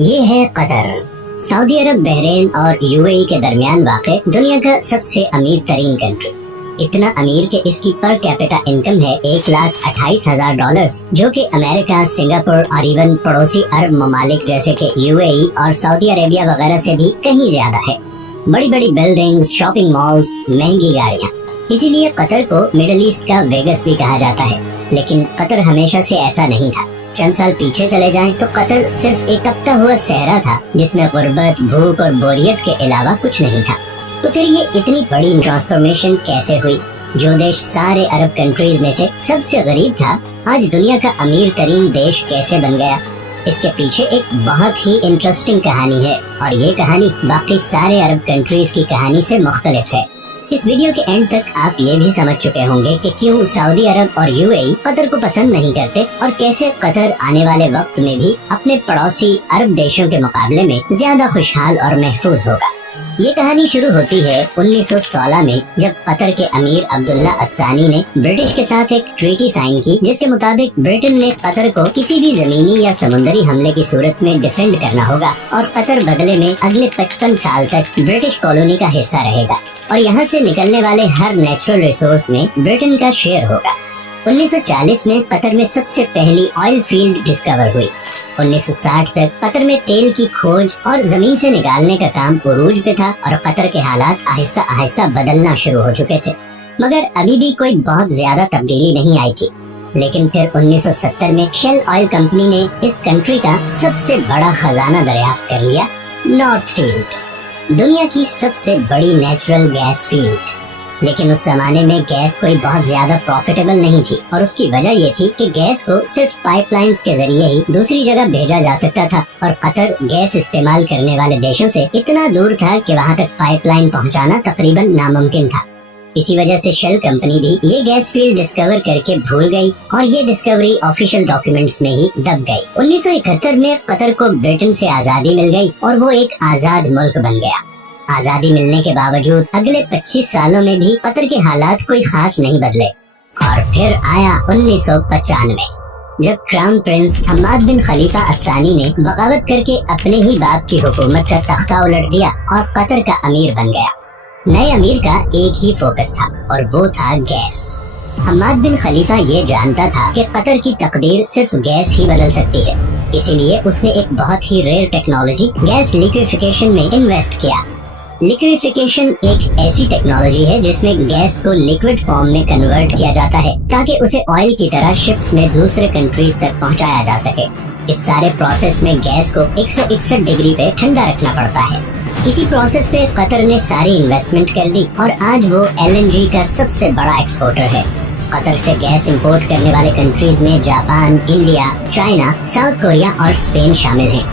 یہ ہے قطر۔ سعودی عرب، بحرین اور UAE کے درمیان واقع دنیا کا سب سے امیر ترین کنٹری، اتنا امیر کہ اس کی پر کیپٹا انکم ہے $1,28,000، جو کہ امریکہ، سنگاپور اور ایون پڑوسی عرب ممالک جیسے کہ UAE اور سعودی عربیہ وغیرہ سے بھی کہیں زیادہ ہے۔ بڑی بڑی بلڈنگز، شاپنگ مالز، مہنگی گاڑیاں، اسی لیے قطر کو مڈل ایسٹ کا ویگس بھی کہا جاتا ہے۔ لیکن قطر ہمیشہ سے ایسا نہیں تھا۔ چند سال پیچھے چلے جائیں تو قطر صرف ایک تپتا ہوا صحرا تھا جس میں غربت، بھوک اور بوریت کے علاوہ کچھ نہیں تھا۔ تو پھر یہ اتنی بڑی ٹرانسفارمیشن کیسے ہوئی؟ جو دیش سارے عرب کنٹریز میں سے سب سے غریب تھا، آج دنیا کا امیر ترین دیش کیسے بن گیا؟ اس کے پیچھے ایک بہت ہی انٹرسٹنگ کہانی ہے، اور یہ کہانی باقی سارے عرب کنٹریز کی کہانی سے مختلف ہے۔ اس ویڈیو کے اینڈ تک آپ یہ بھی سمجھ چکے ہوں گے کہ کیوں سعودی عرب اور UAE قطر کو پسند نہیں کرتے، اور کیسے قطر آنے والے وقت میں بھی اپنے پڑوسی عرب دیشوں کے مقابلے میں زیادہ خوشحال اور محفوظ ہوگا۔ یہ کہانی شروع ہوتی ہے 1916 میں، جب قطر کے امیر عبداللہ الثانی نے برٹش کے ساتھ ایک ٹریٹی سائن کی، جس کے مطابق برٹن نے قطر کو کسی بھی زمینی یا سمندری حملے کی صورت میں ڈیفینڈ کرنا ہوگا، اور قطر بدلے میں اگلے 55 سال تک برٹش کالونی کا حصہ رہے گا، اور یہاں سے نکلنے والے ہر نیچرل ریسورس میں برٹن کا شیئر ہوگا۔ 1940 میں قطر میں سب سے پہلی آئل فیلڈ ڈسکور ہوئی۔ 1960 تک قطر میں تیل کی کھوج اور زمین سے نکالنے کا کام عروج پہ تھا، اور قطر کے حالات آہستہ آہستہ بدلنا شروع ہو چکے تھے، مگر ابھی بھی کوئی بہت زیادہ تبدیلی نہیں آئی تھی۔ لیکن پھر 1970 میں شیل آئل کمپنی نے اس کنٹری کا سب سے بڑا خزانہ دریافت کر لیا، نارتھ فیلڈ، دنیا کی سب سے بڑی نیچرل گیس فیلڈ۔ لیکن اس زمانے میں گیس کوئی بہت زیادہ پروفیٹیبل نہیں تھی، اور اس کی وجہ یہ تھی کہ گیس کو صرف پائپ لائنز کے ذریعے ہی دوسری جگہ بھیجا جا سکتا تھا، اور قطر گیس استعمال کرنے والے دیشوں سے اتنا دور تھا کہ وہاں تک پائپ لائن پہنچانا تقریباً ناممکن تھا۔ اسی وجہ سے شیل کمپنی بھی یہ گیس فیلڈ ڈسکور کر کے بھول گئی، اور یہ ڈسکوری آفیشیل ڈاکیومنٹس میں ہی دب گئی۔ 1971 میں قطر کو برٹن سے آزادی مل گئی، اور وہ ایک آزاد ملک بن گیا۔ آزادی ملنے کے باوجود اگلے 25 سالوں میں بھی قطر کے حالات کوئی خاص نہیں بدلے، اور پھر آیا 1995، جب کراؤن پرنس حماد بن خلیفہ الثانی نے بغاوت کر کے اپنے ہی باپ کی حکومت کا تختہ الٹ دیا اور قطر کا امیر بن گیا۔ نئے امیر کا ایک ہی فوکس تھا، اور وہ تھا گیس۔ حماد بن خلیفہ یہ جانتا تھا کہ قطر کی تقدیر صرف گیس ہی بدل سکتی ہے، اسی لیے اس نے ایک بہت ہی ریئر ٹیکنالوجی گیس لیکویفیکیشن میں انویسٹ کیا۔ لیکویفیکیشن ایک ایسی ٹیکنالوجی ہے جس میں گیس کو لیکوڈ فارم میں کنورٹ کیا جاتا ہے تاکہ اسے آئل کی طرح شپس میں دوسرے کنٹریز تک پہنچایا جا سکے۔ اس سارے پروسیس میں گیس کو 161 ڈگری پہ ٹھنڈا رکھنا پڑتا ہے۔ اسی پروسیس پہ قطر نے ساری انویسٹمنٹ کر دی، اور آج وہ LNG کا سب سے بڑا ایکسپورٹر ہے۔ قطر سے گیس امپورٹ کرنے والے کنٹریز میں Japan, India, China, south Korea اور اسپین شامل ہیں۔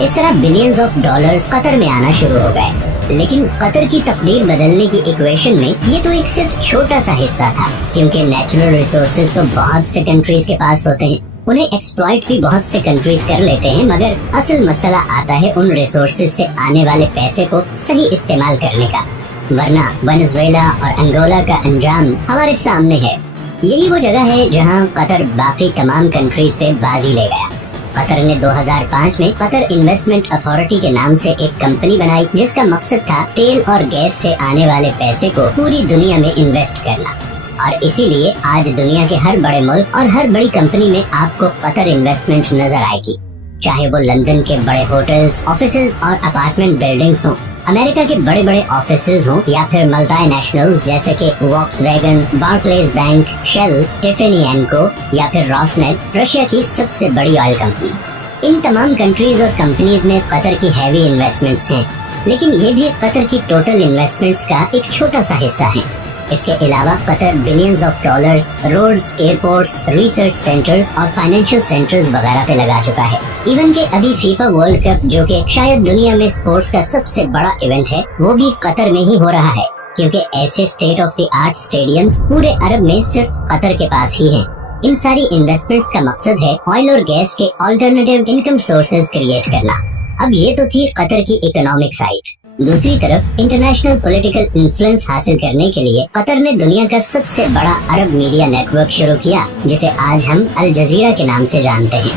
اس طرح بلینز آف ڈالرز قطر میں آنا شروع ہو گئے۔ لیکن قطر کی تقدیر بدلنے کی ایکویشن میں یہ تو ایک صرف چھوٹا سا حصہ تھا، کیونکہ نیچرل ریسورسز تو بہت سے کنٹریز کے پاس ہوتے ہیں، انہیں ایکسپلائٹ بھی بہت سے کنٹریز کر لیتے ہیں، مگر اصل مسئلہ آتا ہے ان ریسورسز سے آنے والے پیسے کو صحیح استعمال کرنے کا، ورنہ ونیزویلا اور انگولا کا انجام ہمارے سامنے ہے۔ یہی وہ جگہ ہے جہاں قطر باقی تمام کنٹریز پہ بازی لے گیا۔ قطر نے 2005 میں قطر انویسٹمنٹ اتھارٹی کے نام سے ایک کمپنی بنائی، جس کا مقصد تھا تیل اور گیس سے آنے والے پیسے کو پوری دنیا میں انویسٹ کرنا، اور اسی لیے آج دنیا کے ہر بڑے ملک اور ہر بڑی کمپنی میں آپ کو قطر انویسٹمنٹ نظر آئے گی، چاہے وہ لندن کے بڑے ہوٹلز، آفیسز اور اپارٹمنٹ بلڈنگز ہوں، امریکہ کے بڑے بڑے آفیسز ہوں، یا پھر ملٹی نیشنلز جیسے کہ Volkswagen, Barclays bank, Shell, Tiffany and Co, یا پھر راسنیٹ، رشیا کی سب سے بڑی آئل کمپنی۔ ان تمام کنٹریز اور کمپنیز میں قطر کی ہیوی انویسٹمنٹس ہیں، لیکن یہ بھی قطر کی ٹوٹل انویسٹمنٹس کا ایک چھوٹا سا حصہ ہے۔ اس کے علاوہ Qatar billions of dollars roads, airports, research centres اور فائنینشیل سینٹرز وغیرہ پہ لگا چکا ہے۔ ایون کہ ابھی فیفا ورلڈ کپ، جو کہ شاید دنیا میں سپورٹس کا سب سے بڑا ایونٹ ہے، وہ بھی قطر میں ہی ہو رہا ہے، کیونکہ ایسے state of the art stadiums پورے عرب میں صرف قطر کے پاس ہی ہیں۔ ان ساری انویسٹمنٹس کا مقصد ہے آئل اور گیس کے آلٹرنیٹیو انکم سورسز کریٹ کرنا۔ اب یہ تو تھی قطر کی اکنامک سائٹ۔ دوسری طرف انٹرنیشنل پولیٹیکل انفلوئنس حاصل کرنے کے لیے قطر نے دنیا کا سب سے بڑا عرب میڈیا نیٹ ورک شروع کیا، جسے آج ہم الجزیرہ کے نام سے جانتے ہیں۔